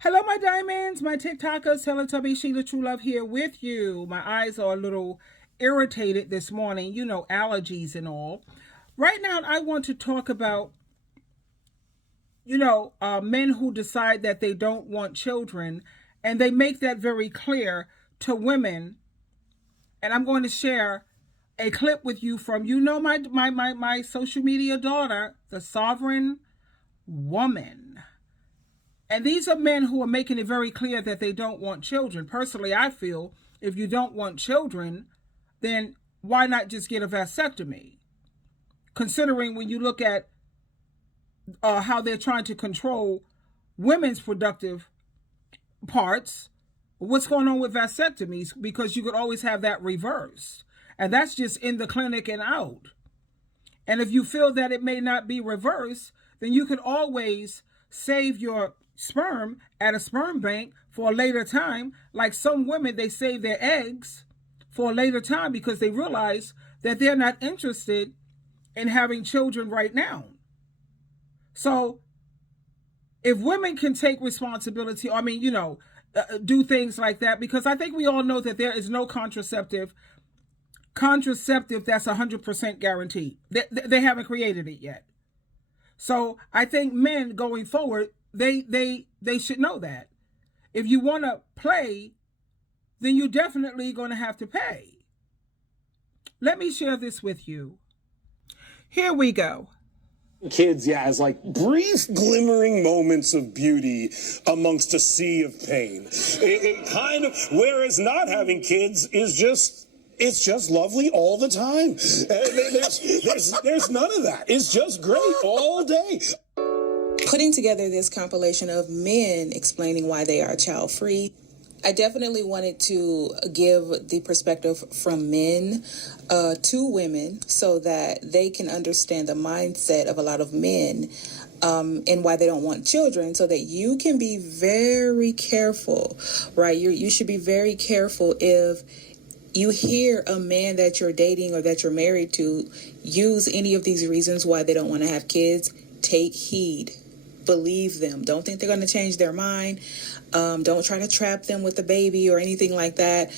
Hello, my diamonds, my TikTokers, Teletubby, SheilaTruelove here with you. My eyes are a little irritated this morning, you know, allergies and all. Right now, I want to talk about, men who decide that they don't want children, and they make that very clear to women. And I'm going to share a clip with you from, my social media daughter, the Sovereign Woman. And these are men who are making it very clear that they don't want children. Personally, I feel if you don't want children, then why not just get a vasectomy? Considering when you look at how they're trying to control women's productive parts, what's going on with vasectomies? Because you could always have that reversed. And that's just in the clinic and out. And if you feel that it may not be reversed, then you can always save your sperm at a sperm bank for a later time. Like some women, they save their eggs for a later time because they realize that they're not interested in having children right now. So if women can take responsibility, do things like that, because I think we all know that there is no contraceptive that's 100% guaranteed. They haven't created it yet. So I think men going forward, they should know that. If you want to play, then you're definitely going to have to pay. Let me share this with you. Here we go. Kids, as like brief glimmering moments of beauty amongst a sea of pain. It kind of, whereas not having kids is just, it's just lovely all the time. There's none of that. It's just great all day. Putting together this compilation of men explaining why they are child-free, I definitely wanted to give the perspective from men to women so that they can understand the mindset of a lot of men and why they don't want children, so that you can be very careful, right? You should be very careful if you hear a man that you're dating or that you're married to use any of these reasons why they don't want to have kids. Take heed. Believe them. Don't think they're going to change their mind. Don't try to trap them with a baby or anything like that.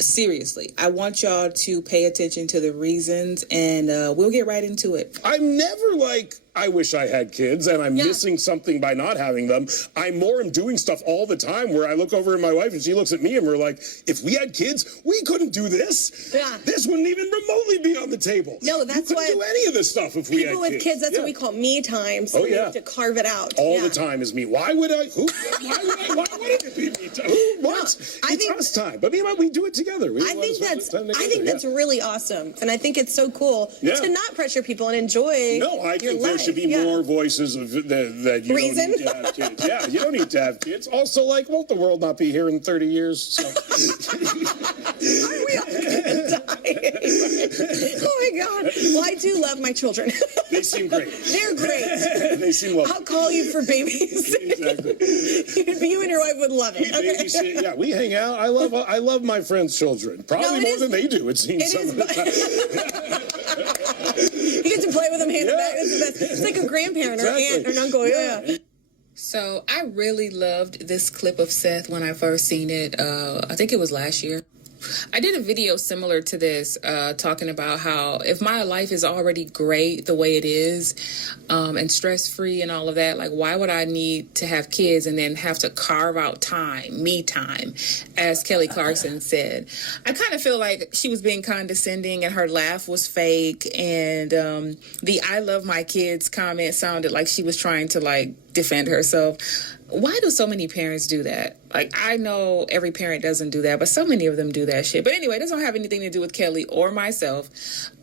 Seriously, I want y'all to pay attention to the reasons, and we'll get right into it. I'm never like, I wish I had kids and I'm missing something by not having them. I more am doing stuff all the time where I look over at my wife and she looks at me and we're like, if we had kids, we couldn't do this. Yeah. This wouldn't even remotely be on the table. No, that's you what couldn't do any of this stuff if we had people with kids. That's what we call me time. So we have to carve it out all the time. Is me. Why would I? Why would it be me time? What? I It's think us time. But me and we do it together. I think that's really awesome, and I think it's so cool to not pressure people and enjoy. No, I your think life. there should be more voices of that you Reason? don't need to have kids. Yeah, you don't need to have kids. Also, like, won't the world not be here in 30 years? So. Are we all gonna die? Oh my God! Well, I do love my children. They seem great. They're great. They seem lovely. I'll call you for babies. Exactly. You and your wife would love it. We babysit. Yeah, we hang out. I love my friends' children. Probably more than they do. It seems. Some of the time. You get to play with them hand in back. It's like a grandparent or aunt or an uncle. Yeah. So I really loved this clip of Seth when I first seen it. I think it was last year. I did a video similar to this, talking about how if my life is already great the way it is, and stress-free and all of that, like, why would I need to have kids and then have to carve out time, me time, as Kelly Clarkson said? I kind of feel like she was being condescending and her laugh was fake, and the I love my kids comment sounded like she was trying to, like, defend herself. Why do so many parents do that? Like, I know every parent doesn't do that, but so many of them do that shit. But anyway, it doesn't have anything to do with Kelly or myself.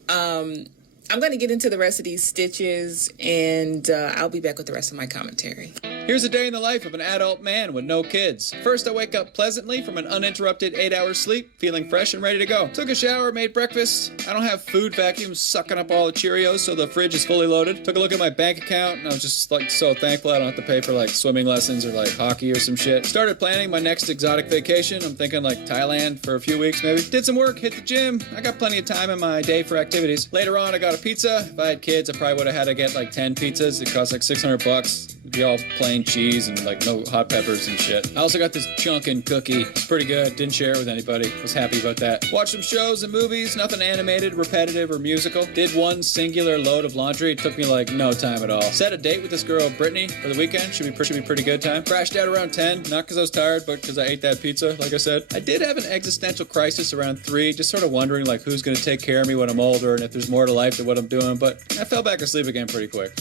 I'm going to get into the rest of these stitches, and I'll be back with the rest of my commentary. Here's a day in the life of an adult man with no kids. First, I wake up pleasantly from an uninterrupted 8-hour sleep, feeling fresh and ready to go. Took a shower, made breakfast. I don't have food vacuum sucking up all the Cheerios, so the fridge is fully loaded. Took a look at my bank account, and I was just like so thankful I don't have to pay for like swimming lessons or like hockey or some shit. Started planning my next exotic vacation. I'm thinking like Thailand for a few weeks maybe. Did some work, hit the gym. I got plenty of time in my day for activities. Later on, I got a pizza. If I had kids, I probably would have had to get like 10 pizzas. It cost like $600. Be all plain cheese and like no hot peppers and shit. I also got this chunkin' cookie. It's pretty good. Didn't share it with anybody. Was happy about that. Watched some shows and movies. Nothing animated, repetitive, or musical. Did one singular load of laundry. It took me like no time at all. Set a date with this girl, Brittany, for the weekend. Should be pretty good time. Crashed out around 10. Not because I was tired, but because I ate that pizza, like I said. I did have an existential crisis around 3. Just sort of wondering like who's going to take care of me when I'm older and if there's more to life than what I'm doing. But I fell back asleep again pretty quick.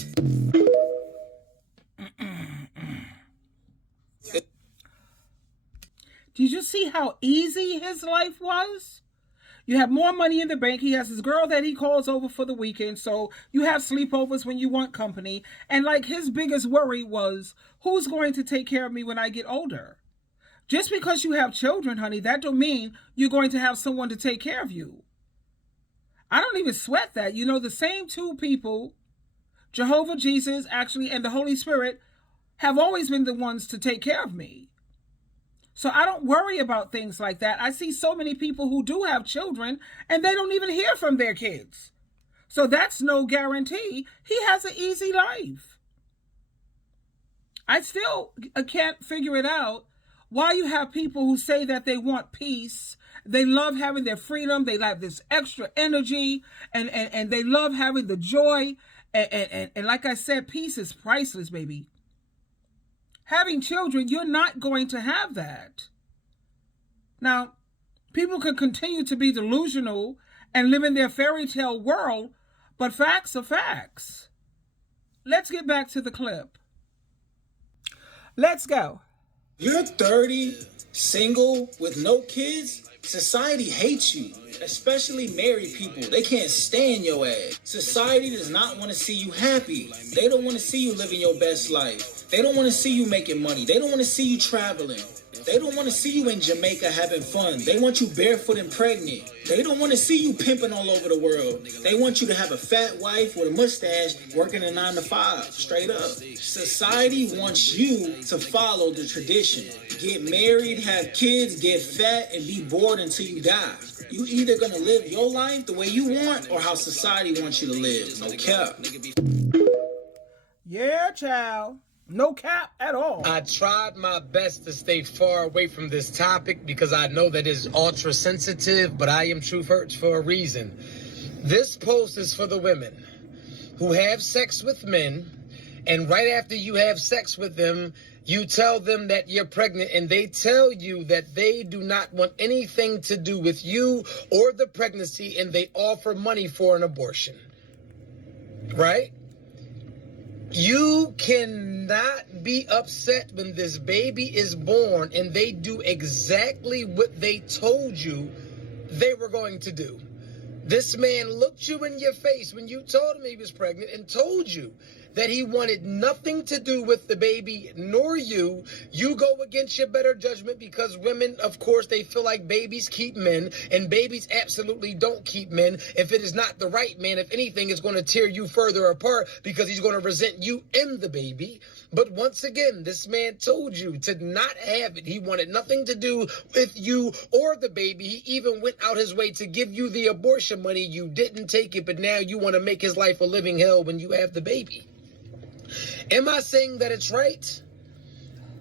Did you see how easy his life was? You have more money in the bank. He has his girl that he calls over for the weekend. So you have sleepovers when you want company. And like his biggest worry was, who's going to take care of me when I get older? Just because you have children, honey, that don't mean you're going to have someone to take care of you. I don't even sweat that. You know, the same two people, Jehovah, Jesus, actually, and the Holy Spirit, have always been the ones to take care of me. So I don't worry about things like that. I see so many people who do have children and they don't even hear from their kids. So that's no guarantee he has an easy life. I still can't figure it out why you have people who say that they want peace. They love having their freedom. They have this extra energy and they love having the joy. And like I said, peace is priceless, baby. Having children, you're not going to have that. Now, people can continue to be delusional and live in their fairy tale world, but facts are facts. Let's get back to the clip. Let's go. You're 30, single, with no kids. Society hates you, especially married people. They can't stand your ass. Society does not want to see you happy. They don't want to see you living your best life. They don't want to see you making money. They don't want to see you traveling. They don't want to see you in Jamaica having fun. They want you barefoot and pregnant. They don't want to see you pimping all over the world. They want you to have a fat wife with a mustache working a 9 to 5, straight up. Society wants you to follow the tradition. Get married, have kids, get fat, and be bored until you die. You either gonna live your life the way you want or how society wants you to live. No cap. Yeah, child. No cap at all. I tried my best to stay far away from this topic because I know that it's ultra sensitive, but I am Truth Hurts for a reason. This post is for the women who have sex with men, and right after you have sex with them, you tell them that you're pregnant, and they tell you that they do not want anything to do with you or the pregnancy, and they offer money for an abortion. Right? You cannot be upset when this baby is born and they do exactly what they told you they were going to do. This man looked you in your face when you told him he was pregnant and told you that he wanted nothing to do with the baby nor you. You go against your better judgment because women, of course, they feel like babies keep men, and babies absolutely don't keep men. If it is not the right man, if anything, it's going to tear you further apart because he's going to resent you and the baby. But once again, this man told you to not have it. He wanted nothing to do with you or the baby. He even went out his way to give you the abortion money. You didn't take it, but now you want to make his life a living hell when you have the baby. Am I saying that it's right?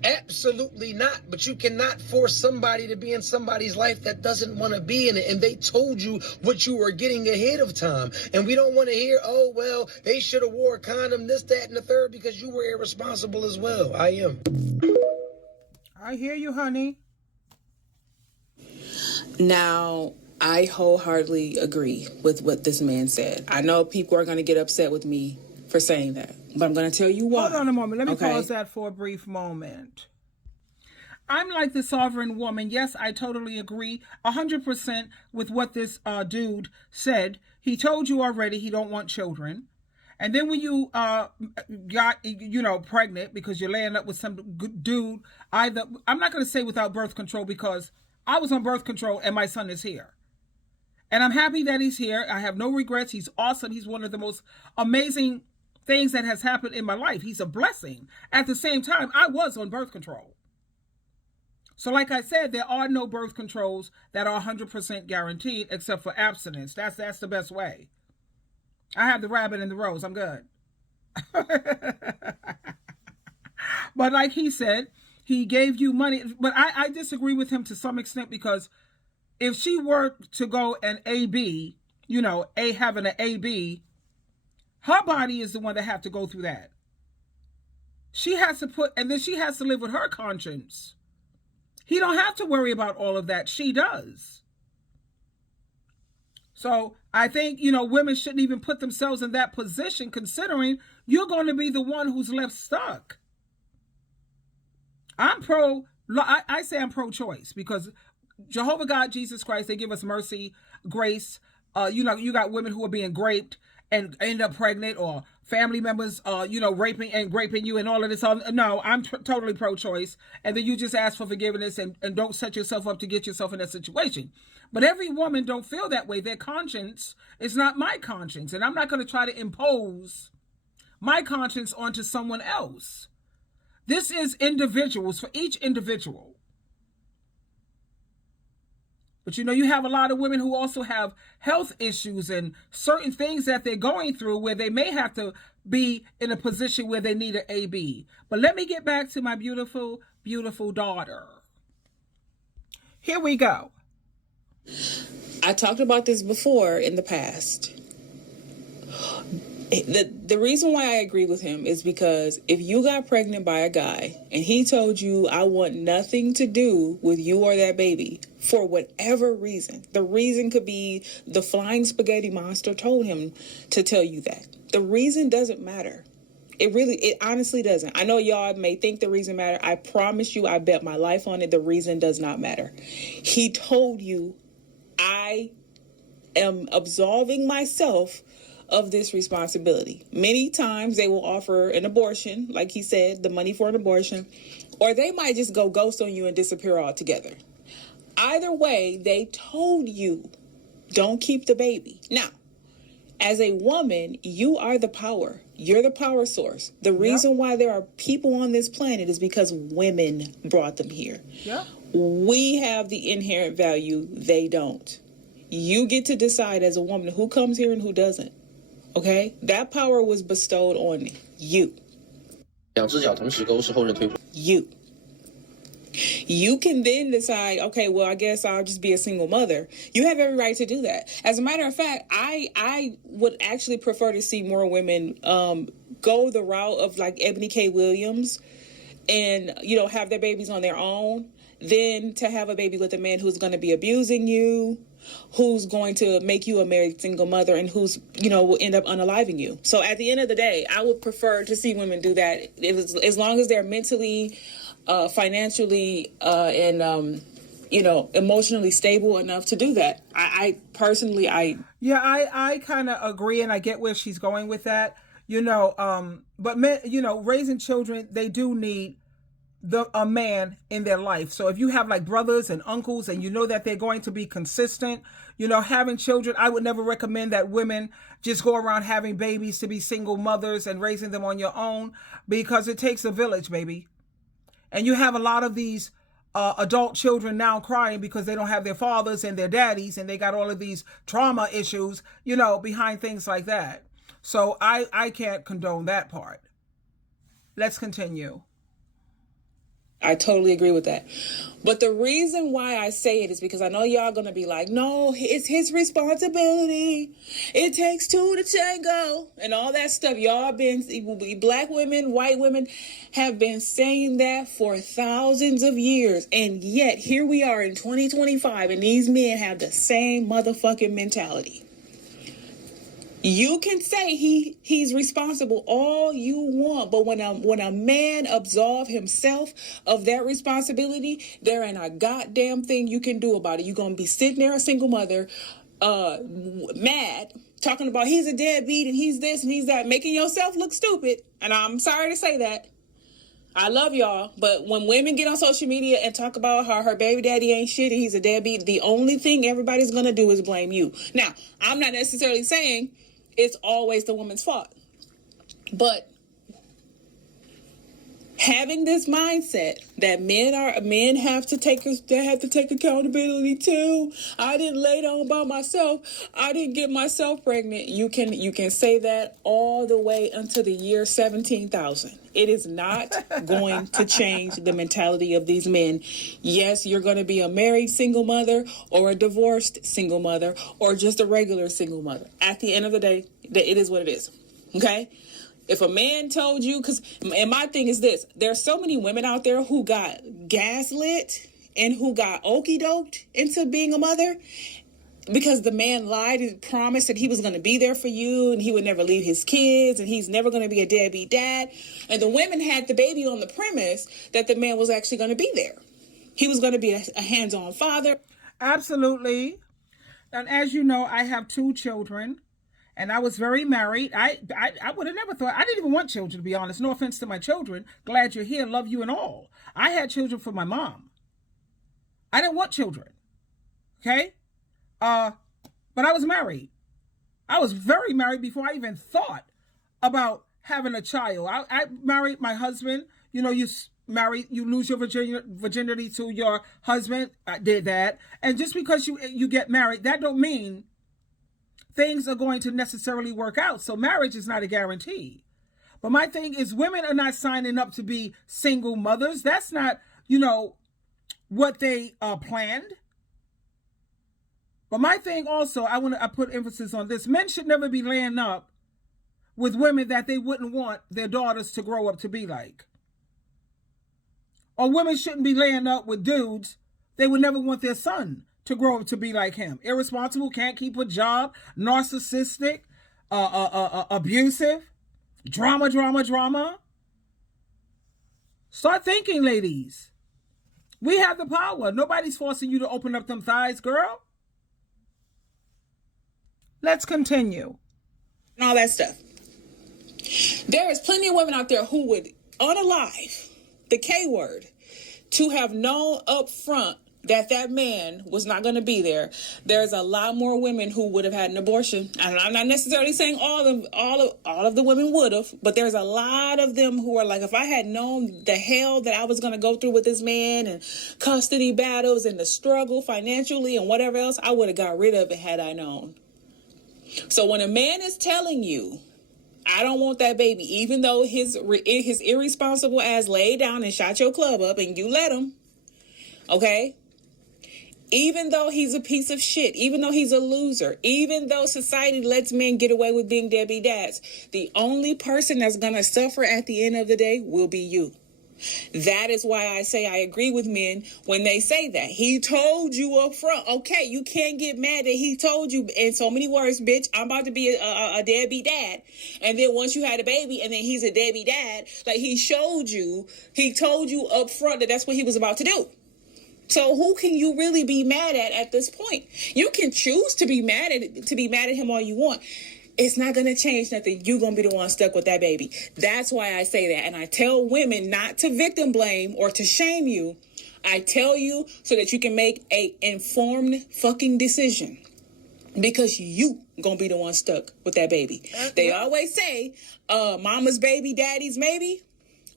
Absolutely not. But you cannot force somebody to be in somebody's life that doesn't want to be in it. And they told you what you were getting ahead of time. And we don't want to hear, oh, well, they should have wore a condom, this, that, and the third, because you were irresponsible as well. I am. I hear you, honey. Now, I wholeheartedly agree with what this man said. I know people are going to get upset with me for saying that, but I'm going to tell you why. Hold on a moment. Let me Okay? pause that for a brief moment. I'm like the sovereign woman. Yes, I totally agree 100% with what this dude said. He told you already he don't want children. And then when you got, pregnant because you're laying up with some good dude, I'm not going to say without birth control because I was on birth control and my son is here. And I'm happy that he's here. I have no regrets. He's awesome. He's one of the most amazing things that has happened in my life. He's a blessing. At the same time, I was on birth control. So like I said, there are no birth controls that are 100% guaranteed except for abstinence. That's the best way. I have the rabbit and the rose. I'm good. But like he said, he gave you money. But I disagree with him to some extent, because if she were to go an AB, having an AB, her body is the one that have to go through that. She has to and then she has to live with her conscience. He don't have to worry about all of that. She does. So I think, women shouldn't even put themselves in that position, considering you're going to be the one who's left stuck. I say I'm pro-choice, because Jehovah God, Jesus Christ, they give us mercy, grace. You got women who are being raped and end up pregnant, or family members, raping you and all of this. No, I'm totally pro-choice. And then you just ask for forgiveness and don't set yourself up to get yourself in that situation. But every woman don't feel that way. Their conscience is not my conscience. And I'm not going to try to impose my conscience onto someone else. This is individuals, for each individual. But you have a lot of women who also have health issues and certain things that they're going through, where they may have to be in a position where they need an AB. But let me get back to my beautiful, beautiful daughter. Here we go. I talked about this before in the past. The reason why I agree with him is because if you got pregnant by a guy and he told you, I want nothing to do with you or that baby, for whatever reason, the reason could be the flying spaghetti monster told him to tell you that. The reason doesn't matter. It honestly doesn't. I know y'all may think the reason matter. I promise you, I bet my life on it, the reason does not matter. He told you, I am absolving myself of this responsibility. Many times they will offer an abortion, like he said, the money for an abortion, or they might just go ghost on you and disappear altogether. Either way, they told you, don't keep the baby. Now, as a woman, you are the power. You're the power source. The reason why there are people on this planet is because women brought them here. Yeah. We have the inherent value. They don't. You get to decide as a woman who comes here and who doesn't. Okay? That power was bestowed on you. You. You can then decide, okay, well, I guess I'll just be a single mother. You have every right to do that. As a matter of fact, I would actually prefer to see more women go the route of like Ebony K. Williams and, have their babies on their own, than to have a baby with a man who's going to be abusing you, who's going to make you a married single mother, and who's, will end up unaliving you. So at the end of the day, I would prefer to see women do that as long as they're mentally, financially, and, emotionally stable enough to do that. I personally. Yeah, I kind of agree, and I get where she's going with that. But men, raising children, they do need a man in their life. So if you have like brothers and uncles and that they're going to be consistent, having children, I would never recommend that women just go around having babies to be single mothers and raising them on your own, because it takes a village, baby. And you have a lot of these adult children now crying because they don't have their fathers and their daddies, and they got all of these trauma issues, behind things like that. So I can't condone that part. Let's continue. I totally agree with that. But the reason why I say it is because I know y'all going to be like, no, it's his responsibility. It takes two to tango and all that stuff. Y'all black women, white women have been saying that for thousands of years. And yet here we are in 2025 and these men have the same motherfucking mentality. You can say he's responsible all you want, but when a man absolve himself of that responsibility, there ain't a goddamn thing you can do about it. You're gonna be sitting there, a single mother, mad, talking about he's a deadbeat and he's this and he's that, making yourself look stupid. And I'm sorry to say that. I love y'all, but when women get on social media and talk about how her baby daddy ain't shit and he's a deadbeat, the only thing everybody's gonna do is blame you. Now, I'm not necessarily saying it's always the woman's fault. But having this mindset that men have to take accountability too. I didn't lay down by myself. I didn't get myself pregnant. You can say that all the way until the year 17,000. It is not going to change the mentality of these men. Yes, you're going to be a married single mother or a divorced single mother or just a regular single mother. At the end of the day, it is what it is. Okay? If a man told you, and my thing is this, there's so many women out there who got gaslit and who got okey-doked into being a mother because the man lied and promised that he was going to be there for you and he would never leave his kids and he's never going to be a deadbeat dad. And the women had the baby on the premise that the man was actually going to be there. He was going to be a hands-on father. Absolutely. And as you know, I have 2 children. And I was very married. I would have never thought, I didn't even want children, to be honest. No offense to my children. Glad you're here. Love you and all. I had children for my mom. I didn't want children. Okay? But I was married. I was very married before I even thought about having a child. I married my husband. You know, you lose your virginity to your husband. I did that. And just because you get married, that don't mean things are going to necessarily work out. So marriage is not a guarantee. But my thing is, women are not signing up to be single mothers. That's not, what they planned. But my thing also, I put emphasis on this. Men should never be laying up with women that they wouldn't want their daughters to grow up to be like. Or women shouldn't be laying up with dudes they would never want their son to grow up to be like him. Irresponsible, can't keep a job, narcissistic, abusive, drama. Start thinking, ladies. We have the power. Nobody's forcing you to open up them thighs, girl. Let's continue. And all that stuff. There is plenty of women out there who would unalive the K word to have known up front that man was not going to be there. There's a lot more women who would have had an abortion. And I'm not necessarily saying all of the women would have, but there's a lot of them who are like, if I had known the hell that I was going to go through with this man and custody battles and the struggle financially and whatever else, I would have got rid of it had I known. So when a man is telling you, I don't want that baby, even though his irresponsible ass laid down and shot your club up and you let him, okay? Even though he's a piece of shit, even though he's a loser, even though society lets men get away with being deadbeat dads, the only person that's going to suffer at the end of the day will be you. That is why I say I agree with men when they say that. He told you up front. Okay, you can't get mad that he told you in so many words, bitch, I'm about to be a deadbeat dad. And then once you had a baby and then he's a deadbeat dad, like he told you up front that that's what he was about to do. So who can you really be mad at this point? You can choose to be mad at him all you want. It's not going to change nothing. You're going to be the one stuck with that baby. That's why I say that. And I tell women not to victim blame or to shame you. I tell you so that you can make a informed fucking decision. Because you going to be the one stuck with that baby. They always say, mama's baby, daddy's maybe.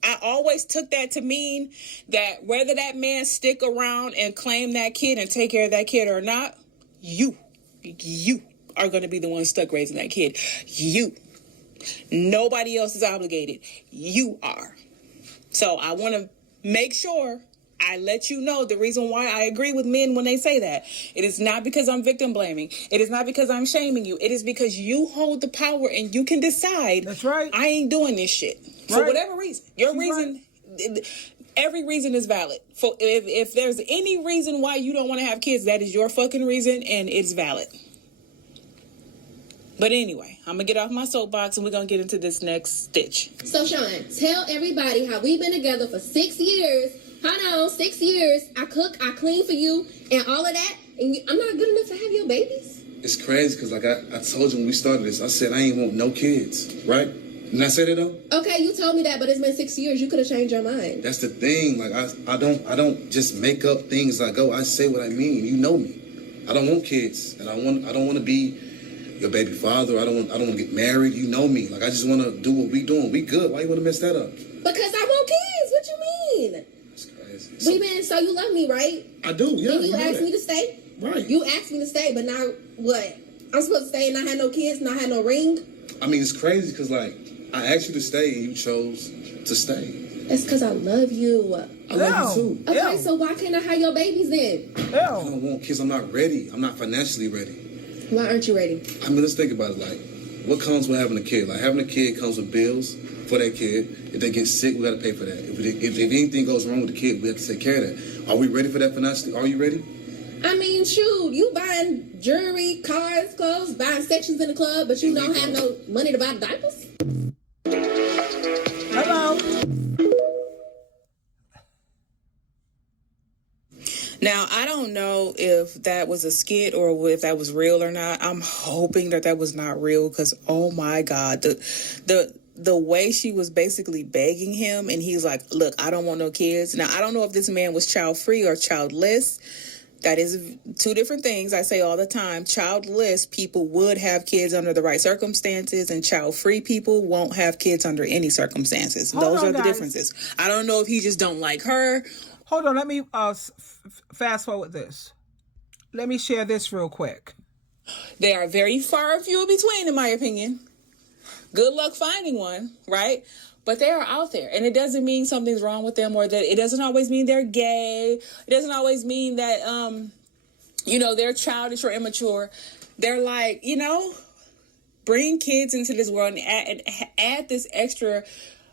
I always took that to mean that whether that man stick around and claim that kid and take care of that kid or not, you are going to be the one stuck raising that kid. You. Nobody else is obligated. You are. So I want to make sure I let you know the reason why I agree with men when they say that. It is not because I'm victim blaming. It is not because I'm shaming you. It is because you hold the power and you can decide. That's right. I ain't doing this shit. For whatever reason. Your reason, every reason is valid. For if there's any reason why you don't want to have kids, that is your fucking reason and it's valid. But anyway, I'm going to get off my soapbox and we're going to get into this next stitch. So, Sean, tell everybody how we've been together for 6 years. Hold on, 6 years. I cook, I clean for you, and all of that. And I'm not good enough to have your babies. It's crazy because, like I told you when we started this, I said I ain't want no kids, right? Didn't I say that, though? Okay, you told me that, but it's been 6 years. You could have changed your mind. That's the thing. Like, I don't just make up things I go. I say what I mean. You know me. I don't want kids, and I don't want to be your baby father. I don't want to get married. You know me. Like, I just want to do what we doing. We good. Why you want to mess that up? Because I want kids. What So you love me, right? I do, yeah. And you asked me to stay? Right. You asked me to stay, but now what? I'm supposed to stay and not have no kids, not have no ring? I mean, it's crazy because, like, I asked you to stay and you chose to stay. That's because I love you. I love you too. Okay, so why can't I have your babies then? I don't want kids. I'm not ready. I'm not financially ready. Why aren't you ready? I mean, let's think about it. Like, what comes with having a kid? Like, having a kid comes with bills for that kid. If they get sick, we got to pay for that. If anything goes wrong with the kid, we have to take care of that. Are we ready for that financially? Are you ready? I mean, shoot, you buying jewelry, cars, clothes, buying sections in the club, but you don't have no money to buy diapers? Hello. Now, I don't know if that was a skit or if that was real or not. I'm hoping that that was not real because, oh my God, the way she was basically begging him and he's like, look, I don't want no kids. Now, I don't know if this man was child-free or childless. That is two different things. I say all the time, childless people would have kids under the right circumstances and child-free people won't have kids under any circumstances. Those are the differences. I don't know if he just don't like her. Hold on, let me fast forward this. Let me share this real quick. They are very far few in between, in my opinion. Good luck finding one, right? But they are out there, and it doesn't mean something's wrong with them, or that it doesn't always mean they're gay. It doesn't always mean that, they're childish or immature. They're like, bring kids into this world and add this extra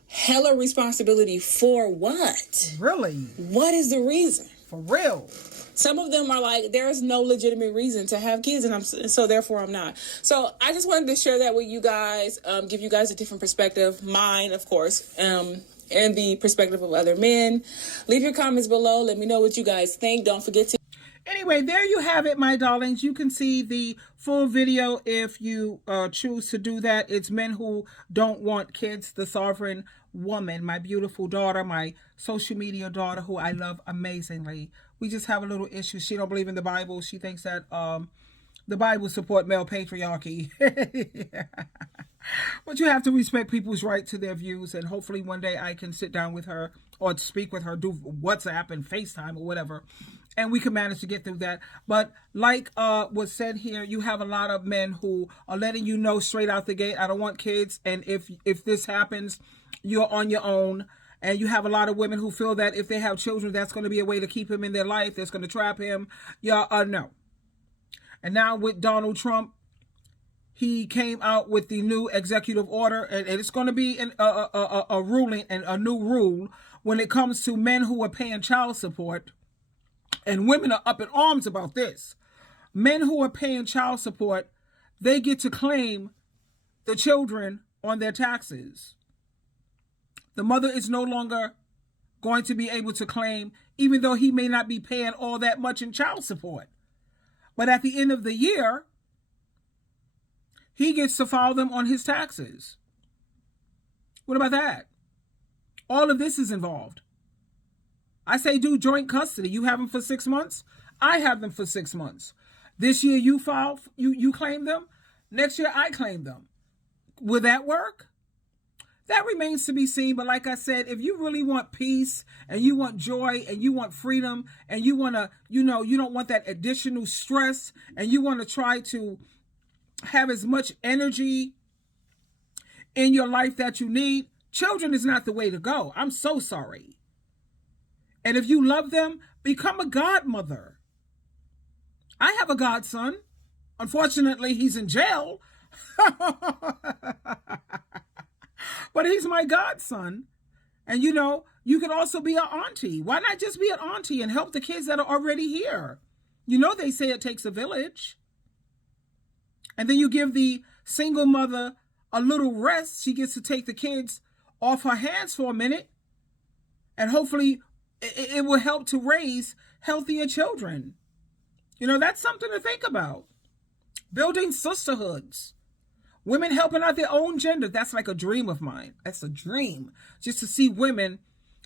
hella responsibility for what? Really? What is the reason? For real? Some of them are like, there is no legitimate reason to have kids, and so therefore I'm not. So I just wanted to share that with you guys, give you guys a different perspective, mine, of course, and the perspective of other men. Leave your comments below. Let me know what you guys think. Don't forget to... Anyway, there you have it, my darlings. You can see the full video if you choose to do that. It's Men Who Don't Want Kids, the Sovereign Woman, my beautiful daughter, my social media daughter, who I love amazingly. We just have a little issue. She don't believe in the Bible. She thinks that the Bible support male patriarchy. But you have to respect people's right to their views, and hopefully one day I can sit down with her or speak with her, do WhatsApp and FaceTime or whatever, and we can manage to get through that. But like was said here, you have a lot of men who are letting you know straight out the gate, I don't want kids, and if this happens, you're on your own. And you have a lot of women who feel that if they have children, that's going to be a way to keep him in their life. That's going to trap him. Yeah, no. And now with Donald Trump, he came out with the new executive order, and it's going to be a ruling and a new rule when it comes to men who are paying child support. And women are up in arms about this. Men who are paying child support, they get to claim the children on their taxes. The mother is no longer going to be able to claim, even though he may not be paying all that much in child support. But at the end of the year, he gets to file them on his taxes. What about that? All of this is involved. I say do joint custody. You have them for 6 months. I have them for 6 months. This year you file, you claim them. Next year I claim them. Will that work? That remains to be seen. But like I said, if you really want peace and you want joy and you want freedom and you want to, you don't want that additional stress and you want to try to have as much energy in your life that you need, children is not the way to go. I'm so sorry. And if you love them, become a godmother. I have a godson. Unfortunately, he's in jail. But he's my godson. And you can also be an auntie. Why not just be an auntie and help the kids that are already here? They say it takes a village. And then you give the single mother a little rest. She gets to take the kids off her hands for a minute. And hopefully it will help to raise healthier children. That's something to think about. Building sisterhoods. Women helping out their own gender. That's like a dream of mine. That's a dream. Just to see women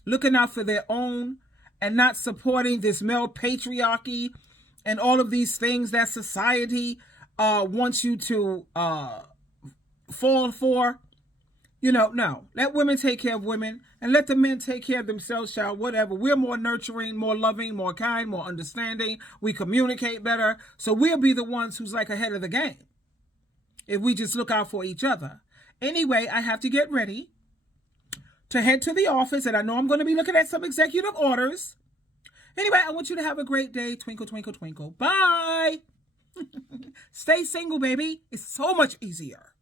looking out for their own and not supporting this male patriarchy and all of these things that society wants you to fall for. No. Let women take care of women. And let the men take care of themselves, child, whatever. We're more nurturing, more loving, more kind, more understanding. We communicate better. So we'll be the ones who's like ahead of the game if we just look out for each other. Anyway, I have to get ready to head to the office, and I know I'm going to be looking at some executive orders. Anyway, I want you to have a great day. Twinkle, twinkle, twinkle. Bye. Stay single, baby. It's so much easier.